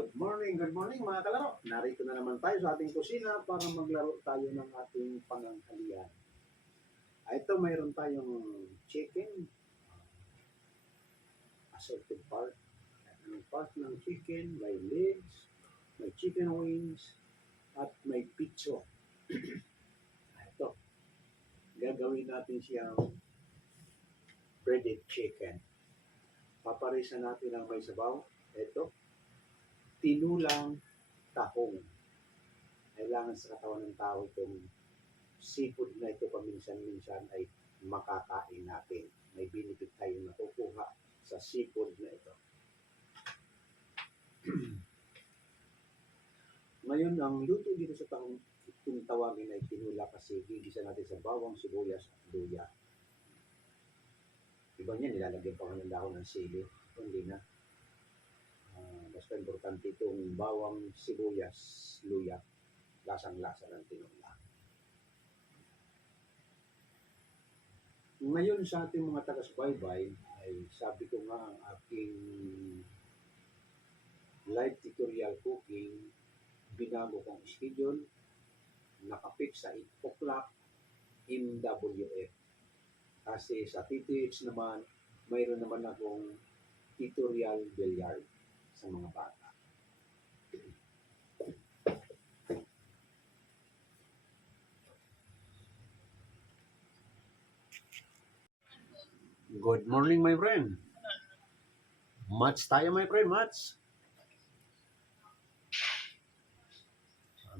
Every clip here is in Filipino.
Good morning mga kalaro. Narito na naman tayo sa ating kusina para maglaro tayo ng ating pananghalian. Ito mayroon tayong chicken, assorted part. Ang part ng chicken, may legs, may chicken wings, at may pizza. Ito, gagawin natin siyang breaded chicken. Paparisan natin ang may sabaw. Ito, tinulang tahong. Kailangan sa katawan ng tao itong seafood na ito paminsan-minsan ay makakain natin. May benefit tayong nakukuha sa seafood na ito. Ngayon, ang luto dito sa tahong itong tawagin ay tinula kasi gigisa natin sa bawang, sibuyas at luya. Iba niya, nilalagyan pa ng dahon ng sili. Hindi na. Basta importante itong bawang, sibuyas, luya, lasang-lasa ng tinola. Ngayon sa ating mga taga-subaybay, ay sabi ko nga ang aking live tutorial cooking, binago kong schedule, nakapik sa 8 o'clock MWF. Kasi sa TTH naman, mayroon naman akong tutorial billiard sa mga bata. Good morning, my friend. Match tayo, my friend, match.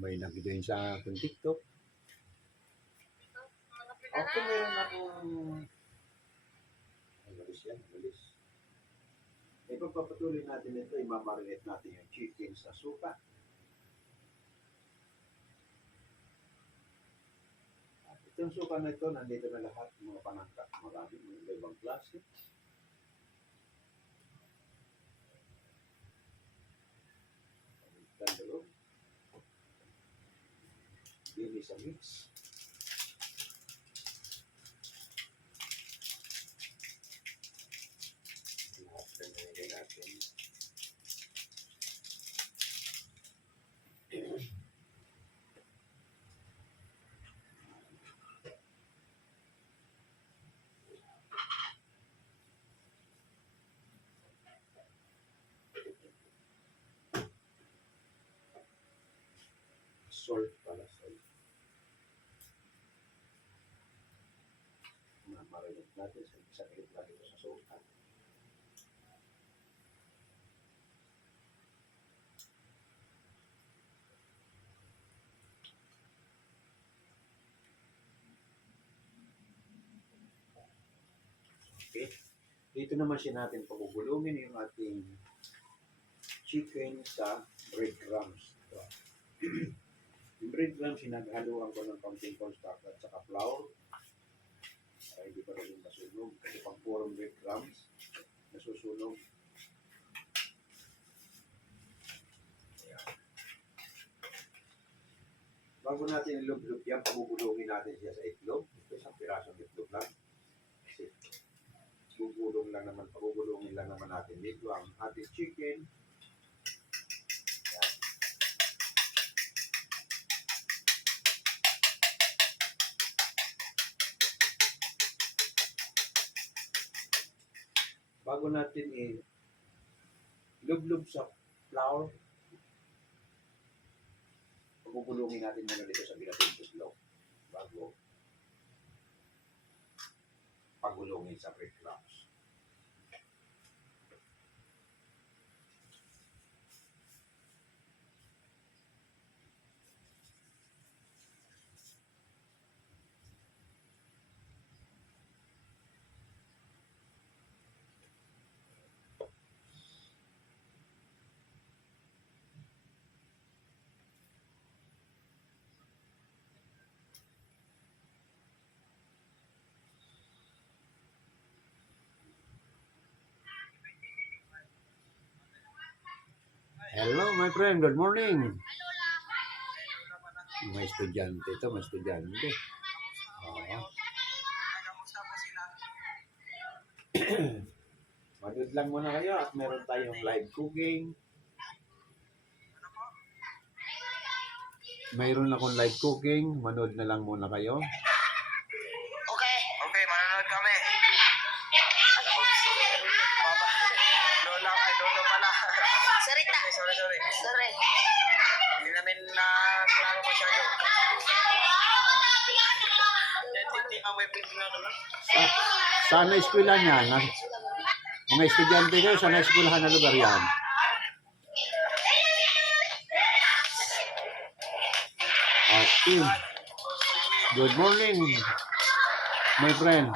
May nag-join sa aking TikTok. Okay, meron akong... Malis yan, malis. Ipagpapatuloy natin ito, imamarinate natin yung chicken sa suka. Itong suka na ito, nandito na lahat ng mga panangka. Maraming mga ibang klase. Dandalo. Dili sa mix. Lahat na nilagay natin. Salt pala, salt. Marinig natin sa isang hit lang ito sa suka. Okay. Dito naman siya natin pagugulungin yung ating chicken sa breadcrumbs. Yung breadcrumbs, sinaghaluan ko ng kaunting cornstarch at saka flour. Ay, hindi pa rin masunog. Kasi pag purong breadcrumbs, nasusunog. Ayan. Bago natin ilog-log yan, pagugulungin natin siya sa itlog. Ito isang pirasong itlog lang. Kasi pagugulungin lang naman natin dito ang ating chicken. Ayan. Bago natin ilog-log sa flour, pagugulungin natin muna dito sa binating itlog bago pagulungin sa breadcrumbs. Hello, my friend. Good morning. May estudyante ito, may estudyante. Madud lang muna kayo at meron tayong live cooking. mayroon akong live cooking. Manood na lang muna kayo. Okay. Okay, manonood kami. Papa. Lola, ay lolo pala. Sorry. Sorry. Hindi namin na klaro masyado. Hindi ka may pipingan na. Sana eskwela niya. Mga estudyante kayo, sana eskwelahan na lugar yan. Okay. Good morning, my friend.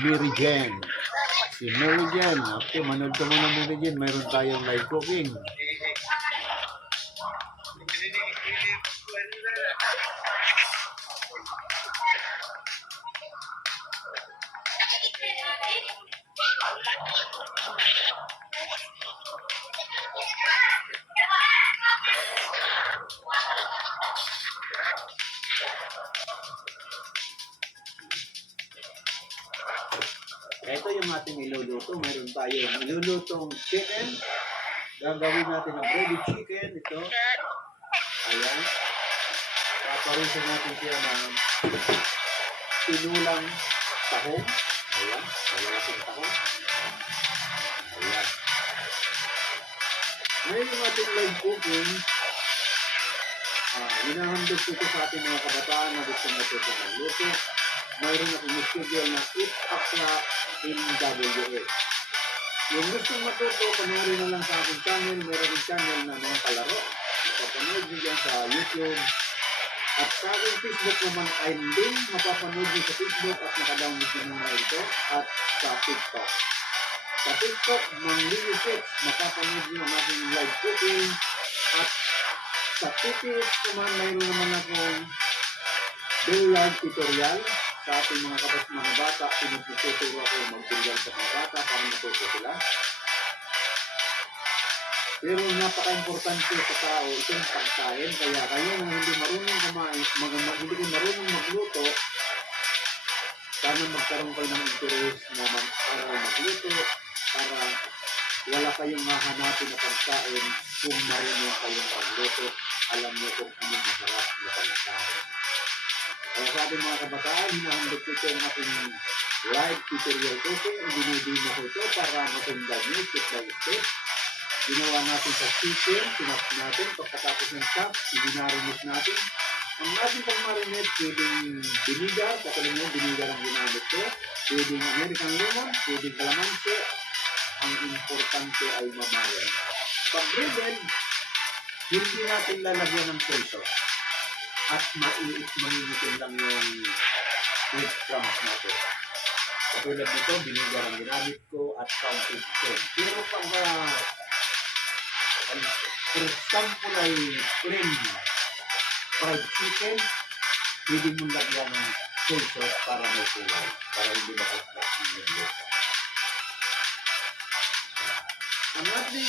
Mary Jane. Si Mary Jane. Okay, manood ka muna Mary Jane. Mayroon tayong live cooking. Ito yung ating iluluto. Mayroon tayong ilulutong chicken. Gagawin natin ang breaded chicken. Ito. Ayan. Paparisan natin siya ng tinulang tahong. Ayan. Malaking tahong. Ayan. Ngayon yung ating live cooking, hinahandog ko ito sa ating mga kabataan na gusto matuto magluto. Mayroon akong schedule na Eat O'Clock in WA. Yung gustong matuto, panoorin na lang sa aking channel. Meron yung channel na mga kalaro. Papanood nyo dyan sa YouTube. At sa aking Facebook naman ay link. Mapapanood nyo sa Facebook at nakadownload nyo na ito. At sa TikTok. Sa TikTok, Manglili 6, mapapanood nyo ang aking live cooking. At sa TikTok naman, mayroon naman akong billiard tutorial. Sa ating mga bata, pinagtuturo ako mag-billiard sa mga bata para matuto sila. Pero napaka-importante sa tao itong pagkain. Kaya kayo na hindi marunong kumain, hindi kayo marunong magluto, sana magkaroon kayo ng interest na araw magluto para wala kayong hahanapin na pagkain kung marunong kayong magluto. Alam niyo kung ano masarap na pagkain. Kaya sa ating mga kabataan, hinahandog ko ito ang ating live tutorial cooking. Dinidino ko ito para masundan nyo step by step. Ginawa natin sa chicken, sinap natin. Pagkatapos ng chop, i-marinate natin. Ang ating pang-marinate, pwedeng vinegar. Katalang mo, vinegar ang ginamit ko. Pwedeng American lemon, pwedeng calamansi. Ang importante ay mamarinate. Pag breaded, hindi natin lalagyan ng soy sauce. At mainitin lang yung breadcrumbs natin. Katulad nito, vinegar ang ginamit ko at counted salt. Pero pag for example ay plain fried chicken, pwede mong lagyan ng soy sauce para may kulay, para hindi makasarap yung look. Ang ating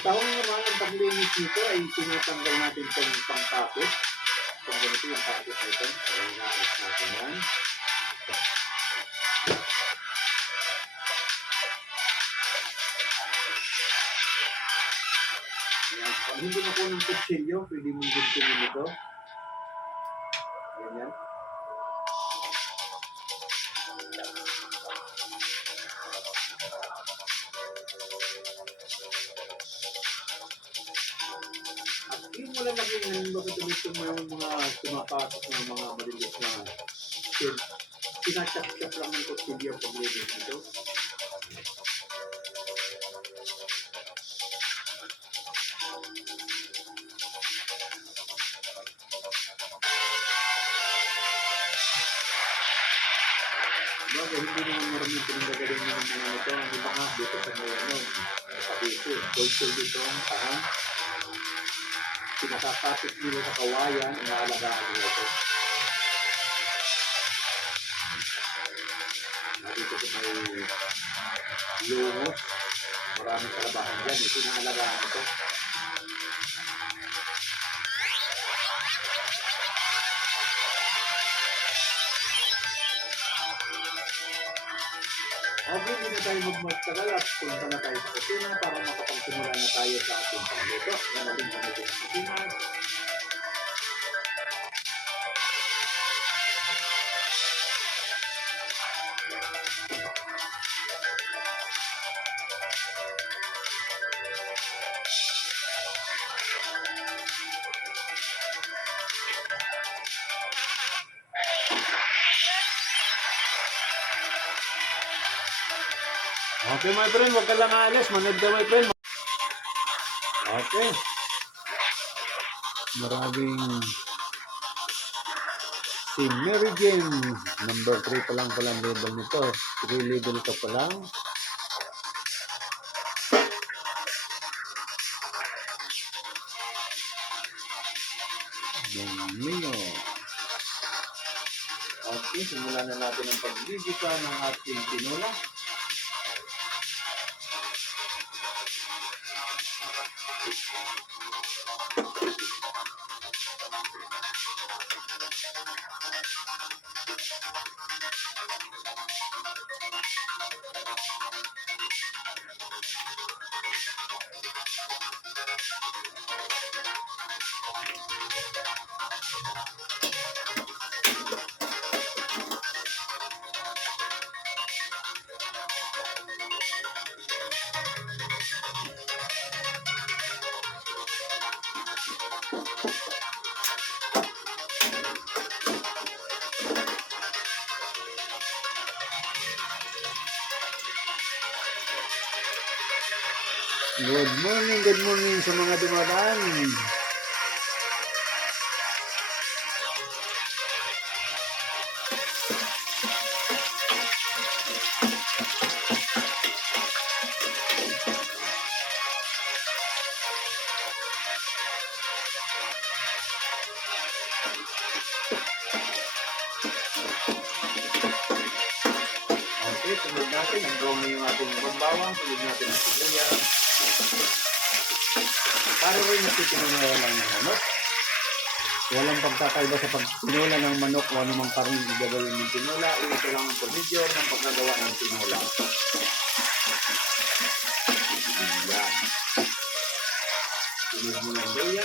tahong naman, ang paglinis nito ay tinatanggal natin itong pangkapit. Kung ganito yung kapit na ito, ay naalis natin yan. Pag hindi na po ng kutsilyo, pwede mong guntingin ito. Ayan yan. At yung wala lagi ngayon, bakit itong mga tumapasok ng mga malilit na pinachak-chak lang ng kutsilyo ang paglilis nito. Bago, hindi naman maraming pinagagaling ng mga ito. Ang iba nga, dito sa may dito. Gold dito ang tahang. Pinakakapit nila sa kawayan, inaalagaan nila ito. Dito sa may lungos. Maraming kalabahan dyan. Inaalagaan ito. Okay, hindi na tayo magmagtagal at punta na tayo sa kusina para makapagsimula na tayo sa ating pangluto. Yan natin kami sa kusina. Okay, my friend, huwag ka lang aalis. Manood ka, my friend. Okay. Maraming si Mary Jane. Number 3 pa lang pala level nito. 3 level ka pa lang. Yung Mio. Okay, simulan na natin ang pagbibisa ng ating tinola. Good morning sa mga dumadaan. Okay, sunod natin. Ang draw na yung ating bambawang. Sunod natin ang sibuyas. Para rin nagtitinola lang ng manok. Walang pagkakaiba sa pagtinola ng manok o anumang karne na gagawin ng tinola. Ito lang ang procedure ng pagkagawa ng tinola. Ayan. Sunod mo ng luya.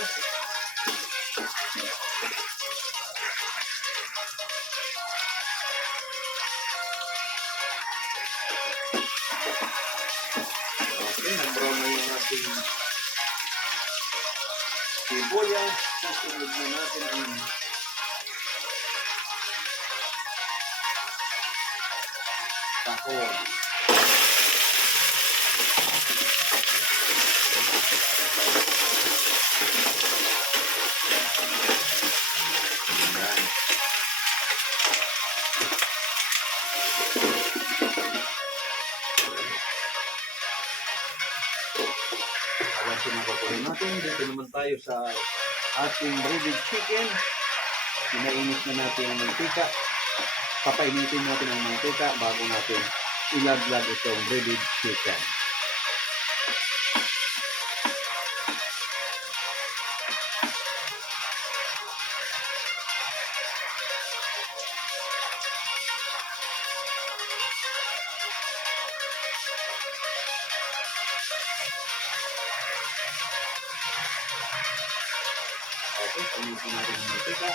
Okay, nag-brown na yung ating sibuyas. Susunod na natin ang tahon. Ayan. Ayan, pinakapunin natin. Dito naman tayo sa ating breaded chicken. Pinainit na natin ang mantika. Papainitin natin ang mantika bago natin ilaglag itong breaded chicken. Okay, painitin natin ang mantika.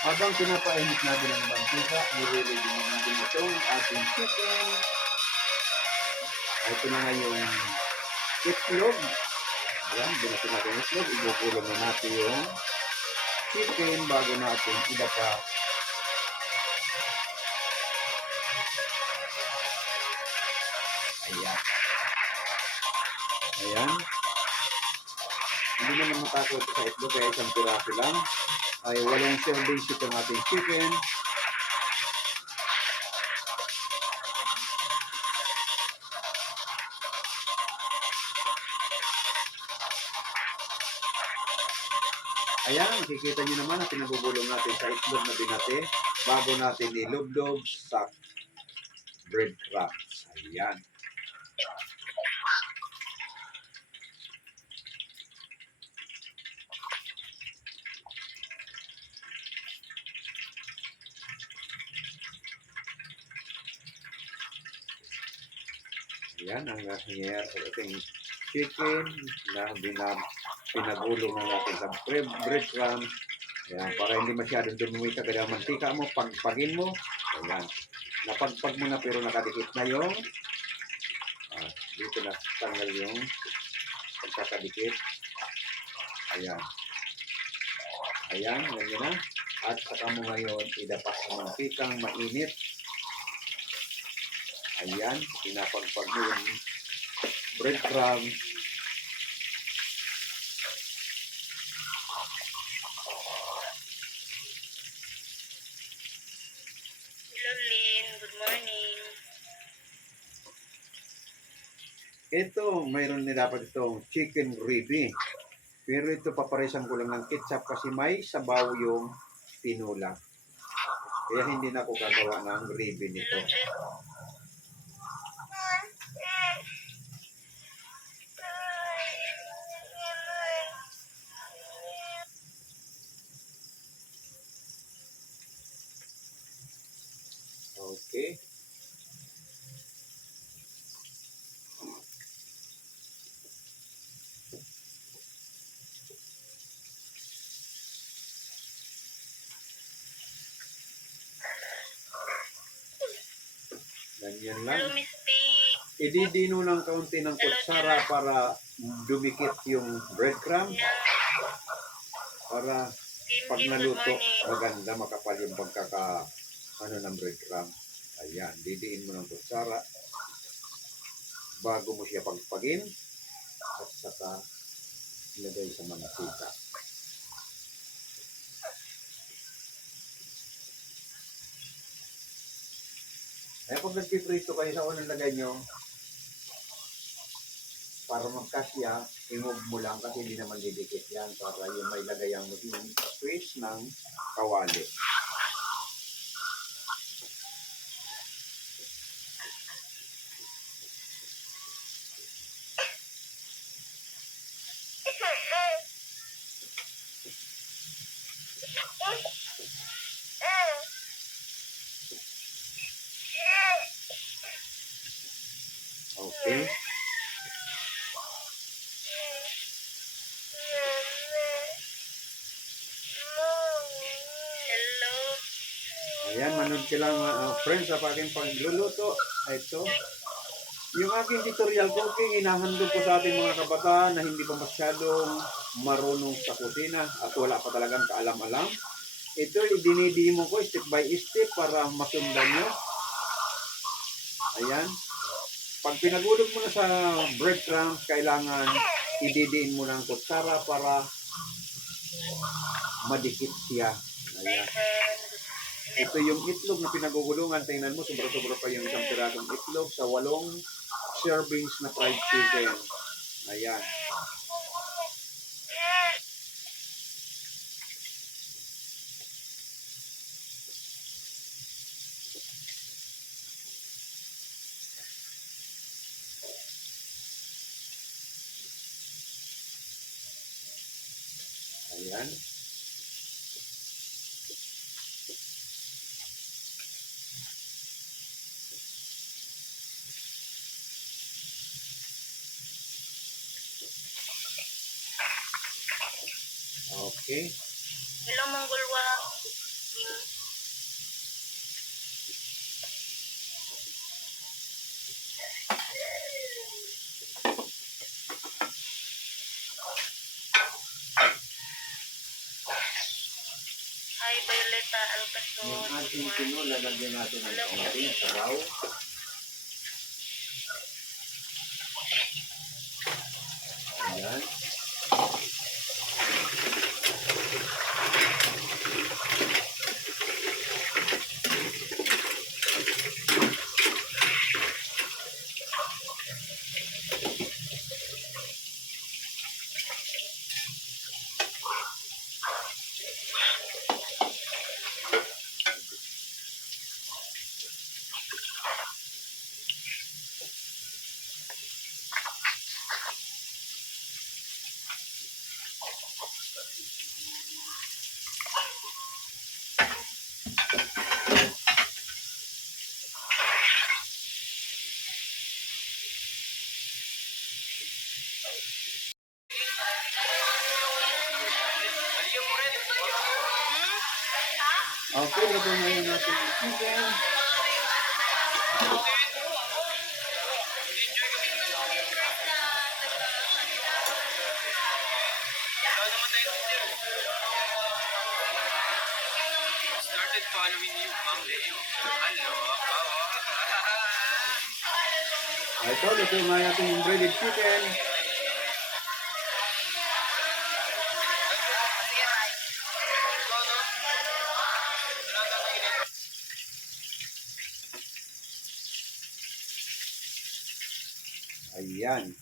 Habang pinapainit natin ang mantika, nililagay natin itong ating chicken. Ito na nga yung itlog. Ayan, binatin natin yung itlog. Ibukulong na natin yung chicken bago natin idapa. Ayan. Ayan. Hindi naman matakot sa itlog kaya isang piraso lang. Ay 8 servings itong ating chicken. Ayan, makikita nyo naman na pinagugulong natin sa itlog na binate bago natin ilublob sa breadcrumbs. Ayan. Ayan, ang nangyayari sa ating chicken na pinagulong na natin sa breadcrumbs. Ayan, para hindi masyadong dumumi ka kaya mantika mo, pagpagin mo. Ayan. napagpag mo na pero nakadikit na yung dito na tanggal yung pagkakadikit. Ayan. Ayan, ganyan na. At saka mo ngayon, idapas sa mantikang mainit. Ayan, pinapagpag mo yung breadcrumbs. Hello, Lynn. Good morning. Ito, mayroon din dapat itong chicken gravy. Pero ito, paparisan ko lang ng ketchup kasi may sabaw yung tinola. Kaya hindi na ako gagawa ng gravy nito. Hello, Jet. Okay. Ganyan lang. Hello, Miss P. Ididino ng kaunti ng kutsara para dumikit yung breadcrumb. Para pag Kim, good naluto, morning. maganda, makapal yung ng breadcrumb. Ayan, didiin mo ng kutsara bago mo siya pagpagin at saka ilagay sa mantika. Kaya pag nagpiprito kayo sa unang lagay nyo, para magkasya, i-move mo lang kasi hindi naman didikit yan para yung may lagay ang maging twist ng kawali. Okay. Hello. Ayan, manood ka lang friends sa aking pagluluto. Ito. Yung aking tutorial cooking, hinahandog ko sa ating mga kabataan na hindi pa masyadong marunong sa kusina at wala pa talagang kaalam-alam. Ito, idinidimo ko step by step para masundan nyo. Ayan. Pag pinagulog mo na sa breadcrumbs, kailangan ididiin mo ng kutsara para madikit siya. Ayan. Ito yung itlog na pinagugulungan. Tingnan mo, sobra-sobra pa yung isang pirasong itlog sa 8 servings na fried chicken. Ayan. Ayan. Okay. Hello, Manggulwa. Hi, Violeta Alcazor. Yung Good ating morning. tino, lalagyan natin ng kaunting sabaw. Ayan. Okay, lagyan ngayon natin yung chicken. Started following you, Ma'am Leo. Hello. Ito, luto nga natin yung breaded chicken. Ayan.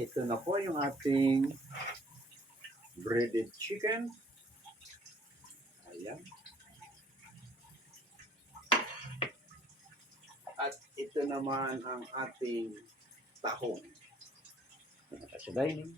Ito na po yung ating breaded chicken. Ayan. At ito naman ang ating tahong. Sa dining.